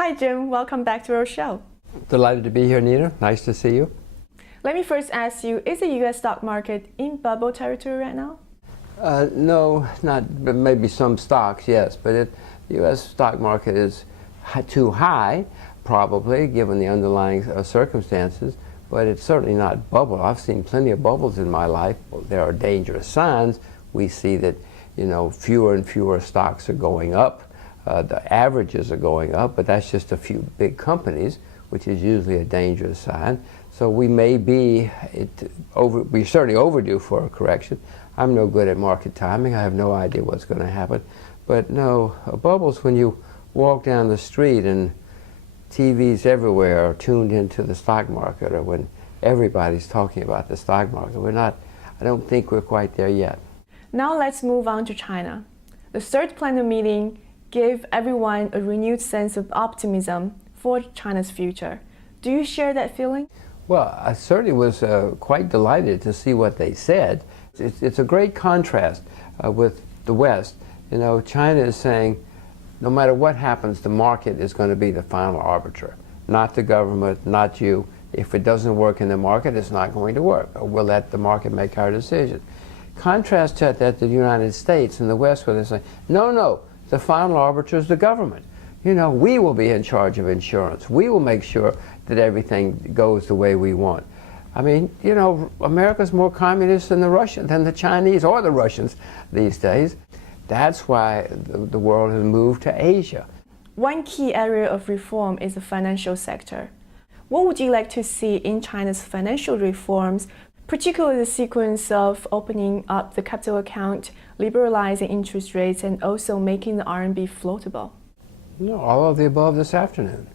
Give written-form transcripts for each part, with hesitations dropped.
Hi Jim, welcome back to our show. Delighted to be here, Nina. Nice to see you. Let me first ask you, is the US stock market in bubble territory right now? No, not, but maybe some stocks, yes, but the U.S. stock market is too high, probably, given the underlying circumstances, but it's certainly not bubble. I've seen plenty of bubbles in my life. There are dangerous signs. We see that, fewer and fewer stocks are going up. The averages are going up, but that's just a few big companies, which is usually a dangerous sign. So we may be, we're certainly overdue for a correction. I'm no good at market timing. I have no idea what's going to happen. But no, bubbles when you walk down the street and TVs everywhere are tuned into the stock market, or when everybody's talking about the stock market. I don't think we're quite there yet. Now let's move on to China. The third plenary meeting gave everyone a renewed sense of optimism for China's future. Do you share that feeling? Well, I certainly was quite delighted to see what they said. It's a great contrast with the West. China is saying, no matter what happens, the market is going to be the final arbiter, not the government, not you. If it doesn't work in the market, it's not going to work. We'll let the market make our decision. Contrast that to the United States and the West, where they're saying, no, the final arbiter is the government. We will be in charge of insurance. We will make sure that everything goes the way we want. I mean, America's more communist than the Chinese or the Russians these days. That's why the world has moved to Asia. One key area of reform is the financial sector. What would you like to see in China's financial reforms, particularly the sequence of opening up the capital account, liberalizing interest rates, and also making the RMB floatable? All of the above this afternoon.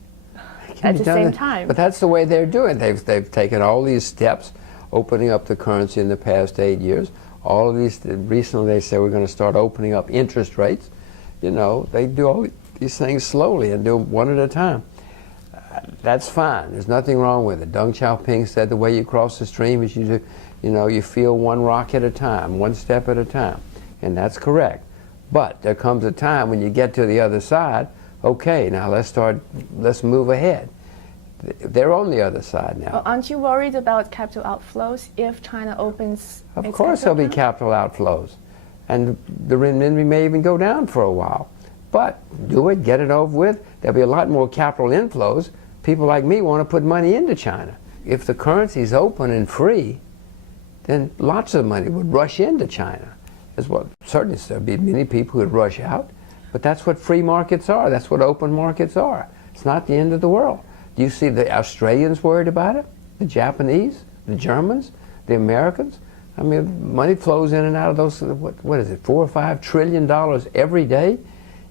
At the same time. But that's the way they're doing. They've taken all these steps, opening up the currency in the past 8 years. All of these, recently they said we're going to start opening up interest rates. They do all these things slowly and do them one at a time. That's fine. There's nothing wrong with it. Deng Xiaoping said the way you cross the stream is you feel one rock at a time, one step at a time. And that's correct. But there comes a time when you get to the other side, okay, now let's move ahead. They're on the other side now. Well, aren't you worried about capital outflows if China opens? Of course there'll be capital outflows. And the renminbi may even go down for a while. But do it, get it over with. There'll be a lot more capital inflows. People like me want to put money into China. If the currency's open and free, then lots of money would rush into China. Certainly there'll be many people who would rush out. But that's what free markets are. That's what open markets are. It's not the end of the world. Do you see the Australians worried about it? The Japanese? The Germans? The Americans? I mean, money flows in and out of those, what is it, $4 or $5 trillion every day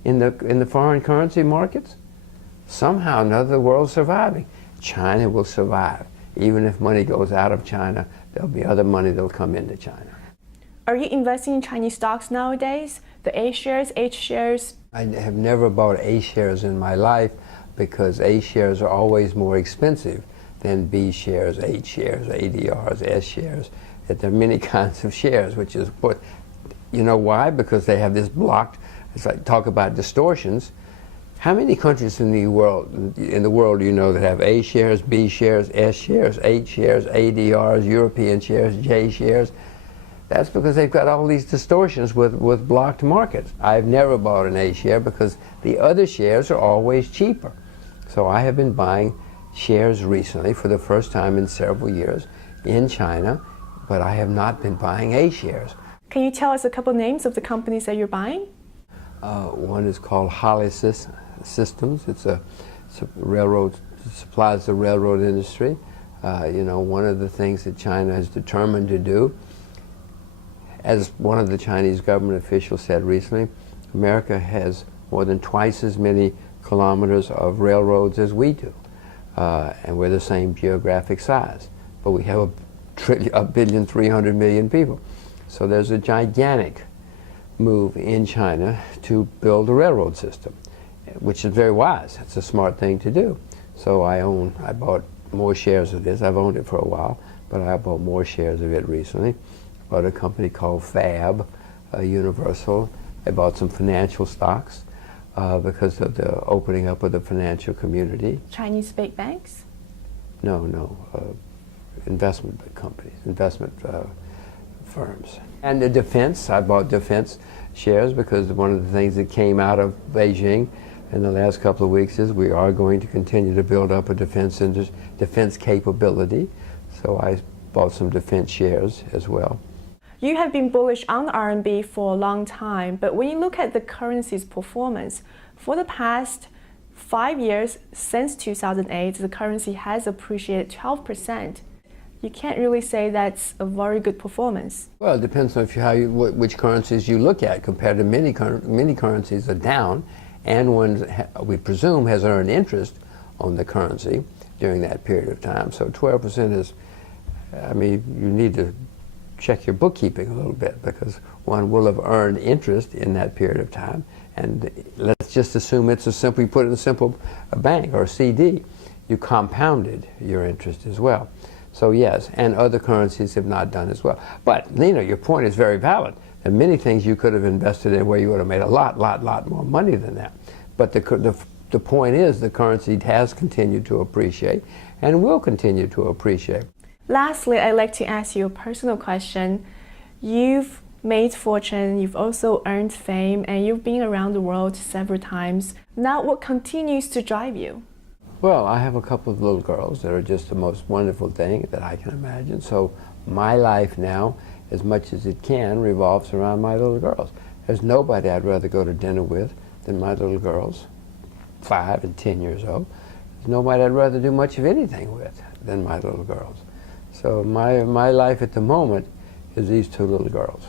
in the foreign currency markets? Somehow or another, the world's surviving. China will survive. Even if money goes out of China, there'll be other money that'll come into China. Are you investing in Chinese stocks nowadays? The A shares, H shares? I have never bought A shares in my life because A shares are always more expensive than B shares, H shares, ADRs, S shares. There are many kinds of shares, which is what, why? Because they have this blocked, it's like talk about distortions. How many countries in the world do you know that have A shares, B shares, S shares, H shares, ADRs, European shares, J shares? That's because they've got all these distortions with blocked markets. I've never bought an A share because the other shares are always cheaper. So I have been buying shares recently for the first time in several years in China, but I have not been buying A shares. Can you tell us a couple names of the companies that you're buying? One is called Holly Systems. It's a railroad, supplies the railroad industry. One of the things that China is determined to do, as one of the Chinese government officials said recently, America has more than twice as many kilometers of railroads as we do. And we're the same geographic size. But we have 1,300,000,000 people. So there's a gigantic move in China to build a railroad system, which is very wise. It's a smart thing to do. So I bought more shares of this. I've owned it for a while, but I bought more shares of it recently. Bought a company called Fab, Universal. I bought some financial stocks. because of the opening up of the financial community. Chinese big banks? No, investment companies, investment firms. And the defense, I bought defense shares because one of the things that came out of Beijing in the last couple of weeks is we are going to continue to build up a defense capability. So I bought some defense shares as well. You have been bullish on the RMB for a long time, but when you look at the currency's performance, for the past 5 years, since 2008, the currency has appreciated 12%. You can't really say that's a very good performance. Well, it depends on which currencies you look at. Compared to many currencies are down, and one, we presume, has earned interest on the currency during that period of time. So 12% is, I mean, you need to check your bookkeeping a little bit, because one will have earned interest in that period of time. And let's just assume it's a simple, you put it in a simple bank or a CD, you compounded your interest as well. So yes, and other currencies have not done as well. But Lena, your point is very valid. There are many things you could have invested in where you would have made a lot more money than that. But the point is the currency has continued to appreciate and will continue to appreciate. Lastly, I'd like to ask you a personal question. You've made fortune, you've also earned fame, and you've been around the world several times. Now, what continues to drive you? Well, I have a couple of little girls that are just the most wonderful thing that I can imagine. So my life now, as much as it can, revolves around my little girls. There's nobody I'd rather go to dinner with than my little girls, 5 and 10 years old. There's nobody I'd rather do much of anything with than my little girls. So my life at the moment is these 2 little girls.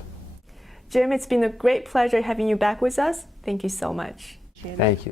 Jim, it's been a great pleasure having you back with us. Thank you so much. Thank you.